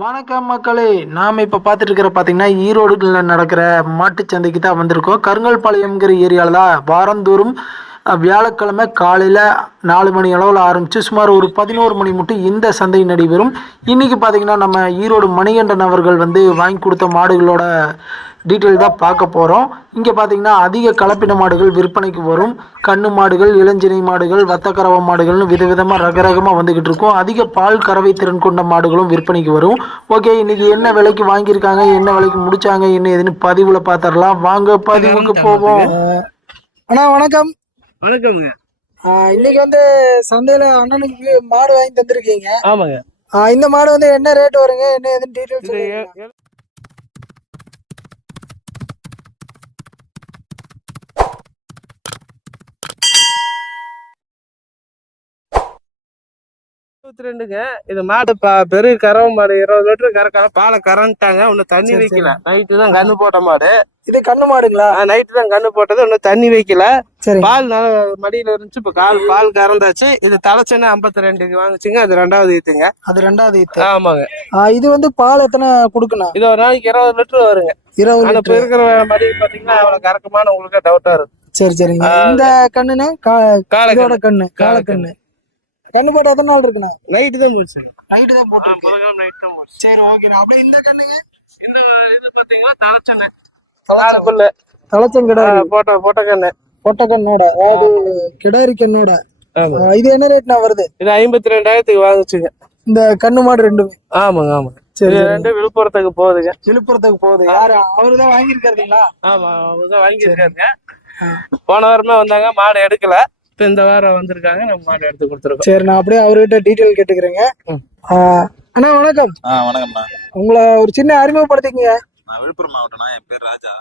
வணக்கம் மக்களே நாம் இப்போ பார்த்துட்டு இருக்கிற பார்த்தீங்கன்னா ஈரோடுகளில் நடக்கிற மாட்டுச்சந்தைக்கு தான் வந்திருக்கோம் கருங்கல் பாளையம்ங்கிற ஏரியாவில் தான் வாரந்தோறும் வியாழக்கிழமை காலையில் நாலு மணி அளவில் ஆரம்பித்து சுமார் ஒரு பதினோரு மணி மட்டும் இந்த சந்தை நடைபெறும் இன்றைக்கி பார்த்திங்கன்னா நம்ம ஈரோடு மணிகண்டன் அவர்கள் வந்து வாங்கி கொடுத்த மாடுகளோட டீட்டெயில்டாக பார்க்க போகிறோம் இங்கே பார்த்திங்கன்னா அதிக கலப்பின மாடுகள் விற்பனைக்கு வரும் கண்ணு மாடுகள் இளஞ்சினை மாடுகள் வத்தக்கரவை மாடுகள்னு விதவிதமாக ரகரகமாக வந்துக்கிட்டு இருக்கும் அதிக பால் கறவை திறன் கொண்ட மாடுகளும் விற்பனைக்கு வரும் ஓகே இன்றைக்கி என்ன விலைக்கு வாங்கியிருக்காங்க என்ன விலைக்கு முடித்தாங்க என்ன எதுன்னு பதிவில் பார்த்துடலாம் வாங்க பதிவுக்கு போவோம் அண்ணா வணக்கம் வணக்கம் இன்னைக்கு வந்து சந்தையில அண்ணனுக்கு மாடு வாங்கி தந்திருக்கீங்க ஆமாங்க இந்த மாடு வந்து என்ன ரேட் வருங்க என்ன எதுன்னு டீட்டெயில்ஸ் ரெண்டுங்க இது மாட்டு பெரிய கறவை மாடு இருபது லிட்டர் கறக்கால பாலை கரண்ட்டாங்க ஒன்னும் தண்ணி வைக்கல நைட்டு தான் கண்ணு போட்ட மாடு இது கண்ணு மாடுங்களா நைட்டு தான் கண்ணு போட்டது ஒன்னும் தண்ணி வைக்கல பால் நல்ல மடியில இருந்துச்சு இப்ப கால் பால் கறந்தாச்சு இது தலை ஐம்பத்தி ரெண்டுக்கு வாங்குச்சுங்க அது ரெண்டாவது ஈத்துங்க அது ரெண்டாவது ஈத்து ஆமாங்க இது வந்து பால் எத்தனை கொடுக்கணும் இது ஒரு நாளைக்கு இருபது லிட்டர் வருங்க இருபது லிட்டர் இருக்கிற மடி பாத்தீங்கன்னா அவ்வளவு கறக்கமான உங்களுக்கு டவுட்டா இருக்கும் சரி சரிங்க இந்த கண்ணுன்னு கண்ணு காலக்கண்ணு கண்ணு போட்டு எத்தனை நாள் இருக்குண்ணா நைட் தான் போச்சு நைட் தான் போட்டு நைட் தான் போச்சு சரி ஓகே அப்படி இந்த கண்ணுங்க இந்த இது பாத்தீங்களா தலைச்சண்ணே தலைக்குள்ள தலைச்சங்கடா போட்டோ போட்டோ கண்ணு போட்டோ கண்ணோட அதாவது கிடாரி கண்ணோட இது என்ன ரேட்னா வருது இது ஐம்பத்தி ரெண்டாயிரத்துக்கு வாங்குச்சுங்க இந்த கண்ணு மாடு ரெண்டும் ஆமாங்க ஆமாங்க சரி ரெண்டு விழுப்புரத்துக்கு போகுதுங்க விழுப்புரத்துக்கு போகுது யாரு அவருதான் வாங்கியிருக்காருங்களா ஆமா அவரு தான் வாங்கியிருக்காருங்க போன வாரமே வந்தாங்க மாடு எடுக்கல இப்ப இந்த வாரம் வந்திருக்காங்க நம்ம மாடு எடுத்து கொடுத்துருக்கோம் சரி நான் அப்படியே அவர்கிட்ட டீடைல் கேட்டுக்கிறேங்க அண்ணா வணக்கம் வணக்கம் உங்களை ஒரு சின்ன அறிமுகப்படுத்திக்கங்க நான் விழுப்புரம் மாவட்டம் என் பேர் ராஜா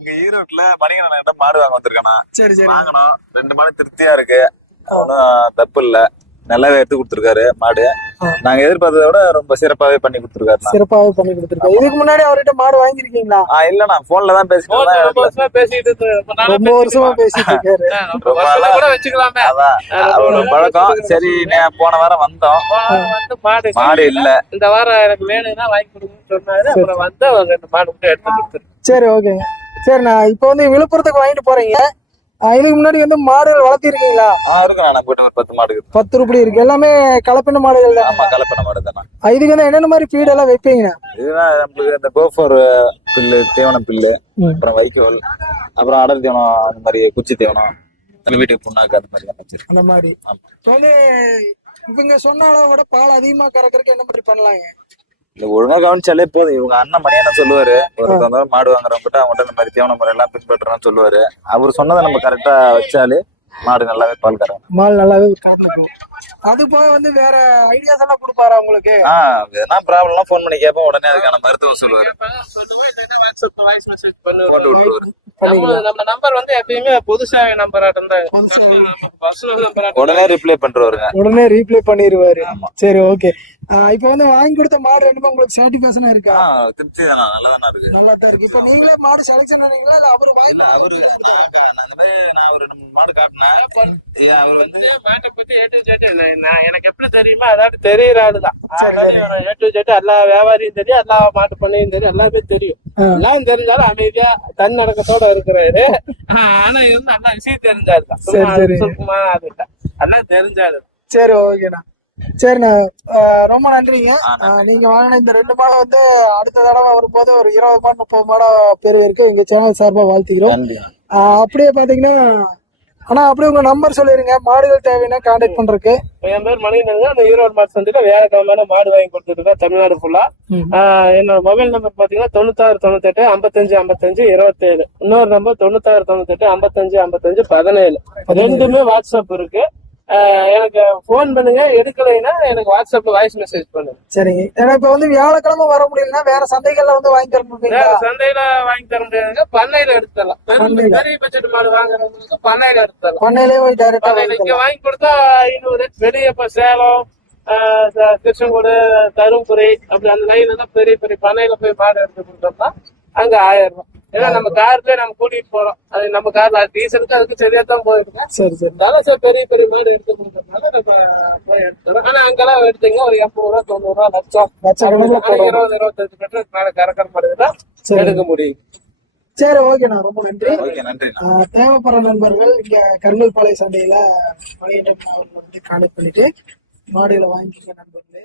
இங்க ஈரோட்டுல மணிகண்ணன் மாடு வாங்க வந்திருக்கேன் சரி சரி வாங்கணும் ரெண்டு மாடு திருப்தியா இருக்கு ஒன்னும் தப்பு இல்லை நல்லாவே எடுத்து கொடுத்துருக்காரு மாடு நாங்க எதிர்பார்த்ததை விட ரொம்ப சிறப்பாவே பண்ணி கொடுத்துருக்காரு சிறப்பாவே பண்ணி கொடுத்துருக்காரு இதுக்கு முன்னாடி அவர்கிட்ட மாடு வாங்கிருக்கீங்களா இல்ல நான் போன்ல தான் பேசிக்கிறேன் ரொம்ப வருஷமா பேசிட்டு ரொம்ப நல்லா வச்சுக்கலாமே அதான் பழக்கம் சரி நான் போன வாரம் வந்தோம் மாடு இல்ல இந்த வாரம் எனக்கு வேணும்னா வாங்கி கொடுங்க சொன்னாரு அப்புறம் வந்து மாடு மட்டும் எடுத்து கொடுத்துரு சரி ஓகேங்க சரி நான் இப்போ வந்து விழுப்புரத்துக்கு வாங்கிட்டு போறீங்க முன்னாடி வந்து மாடுகள் வளர்த்திருக்கீங்களா பத்து ரூபாய் இருக்கு எல்லாமே கலப்பின மாடுகள் தான் இதுக்கு வந்து என்னென்ன மாதிரி ஃபீட் எல்லாம் வைப்பீங்க இந்த கோஃபர் பில்லு தேவனம் பில்லு அப்புறம் வைக்கோல் அப்புறம் அடல் தேவனம் அந்த மாதிரி குச்சி தேவனம் இவங்க சொன்ன அளவு கூட பால் அதிகமா கறக்கறதுக்கு என்ன மாதிரி பண்ணலாங்க இந்த ஒழுங்கா கவனிச்சாலே போதும் இவங்க அண்ணன் மணியான சொல்லுவாரு ஒருத்தவங்க மாடு வாங்குறவங்கிட்ட அவங்கள்ட்ட இந்த மாதிரி தேவன முறையெல்லாம் பின்பற்றணும்னு சொல்லுவாரு அவர் சொன்னதை நம்ம கரெக்டா வச்சாலே மாடு நல்லாவே பால் தரும் மாடு நல்லாவே அது போக வந்து வேற ஐடியாஸ் எல்லாம் கொடுப்பாரா அவங்களுக்கு ஆஹ் எதனா ப்ராப்ளம் எல்லாம் போன் பண்ணி கேட்போம் உடனே அதுக்கான மருத்துவ சொல்லுவாரு உடனே ரிப்ளை பண்றவருங்க உடனே ரீப்ளை பண்ணிருவாரு சரி ஓகே இப்ப வந்து வாங்கி கொடுத்த மாடு ரெண்டுமே உங்களுக்கு சாட்டிஸ்பேஷனா இருக்கு திருப்தி தான் இருக்கு நல்லா இருக்கு இப்ப நீங்களே மாடு செலக்ஷன் பண்ணீங்களா இல்ல அவரு வாங்கி அவரு நான் ஒரு மாடு காட்டினா அவர் வந்து ஏ டு ஜெட் இல்ல எனக்கு எப்படி தெரியுமா அதாவது தெரியற ஆளுதான் ஏ டு ஜெட் எல்லா வியாபாரியும் தெரியும் எல்லா மாட்டு பண்ணையும் தெரியும் எல்லாமே தெரியும் தெரிஞ்சாலும் அமைதியா தன் அடக்கத்தோட இருக்கிறாரு ஆனா இருந்து அண்ணா விஷயம் தெரிஞ்சாரு தான் சுருக்கமா அதுட்டா அண்ணா தெரிஞ்சாரு சரி ஓகேண்ணா சரிண்ணா ரொம்ப நன்றிங்க நீங்க வாங்கின இந்த ரெண்டு மாடம் வந்து அடுத்த தடவை வரும்போது ஒரு இருபது மாடம் முப்பது மாடம் பேர் இருக்கு எங்க சேனல் சார்பா வாழ்த்திக்கிறோம் அப்படியே பாத்தீங்கன்னா ஆனா அப்படி உங்க நம்பர் சொல்லிருங்க மாடுகள் தேவைன்னா காண்டாக்ட் பண்றதுக்கு என் பேர் மணிகண்டன் அந்த ஈரோடு மாடு சந்திட்டு வேற கிழமையான மாடு வாங்கி கொடுத்துட்டு இருக்கேன் தமிழ்நாடு ஃபுல்லா என்னோட மொபைல் நம்பர் பாத்தீங்கன்னா தொண்ணூத்தாறு தொண்ணூத்தெட்டு ஐம்பத்தஞ்சு ஐம்பத்தஞ்சு இருபத்தி ஏழு இன்னொரு நம்பர் தொண்ணூத்தாறு தொண்ணூத்தெட்டு ஐம்பத்தஞ்சு ஐம்பத்தஞ்சு பதினேழு ரெண்டுமே வாட்ஸ்அப் இருக்கு எனக்கு ஃபோன் பண்ணுங்க எடுக்கலைன்னா எனக்கு வாட்ஸ்அப்ல வாய்ஸ் மெசேஜ் பண்ணுங்க சரி எனக்கு இப்ப வந்து வியாழக்கிழமை வர முடியலன்னா வேற சந்தைகள்ல வந்து வாங்கி தர முடியல சந்தையில வாங்கி தர முடியாதுங்க பண்ணையில எடுத்துடலாம் பெரிய பட்ஜெட் மாடு வாங்குறவங்களுக்கு பண்ணையில எடுத்துடலாம் பண்ணையிலே போய் வாங்கி கொடுத்தா இன்னொரு பெரிய இப்ப சேலம் திருச்செங்கோடு தருமபுரி அப்படி அந்த லைன்ல தான் பெரிய பெரிய பண்ணையில போய் மாடு எடுத்து அங்க ஆயிரம் ஏன்னா நம்ம கார்ல நம்ம கூட்டிட்டு போறோம் நம்ம கார்ல டீசலுக்கு அதுக்கு சரியா தான் சரி சரி நல்லா சார் பெரிய பெரிய மாடு எடுத்துக்கிறதுனால ஆனா அங்கெல்லாம் எடுத்தீங்க ஒரு எண்பது ரூபா தொண்ணூறு ரூபா லட்சம் இருபது இருபத்தஞ்சு லட்சம் மேல கறக்கிற மாதிரி தான் எடுக்க முடியும் சரி ஓகேண்ணா ரொம்ப நன்றி தேவைப்படுற நண்பர்கள் இங்க கர்னல் பாளைய சண்டையில பழையிட்ட கான்டாக்ட் பண்ணிட்டு மாடியில வாங்கிக்க நண்பர்களே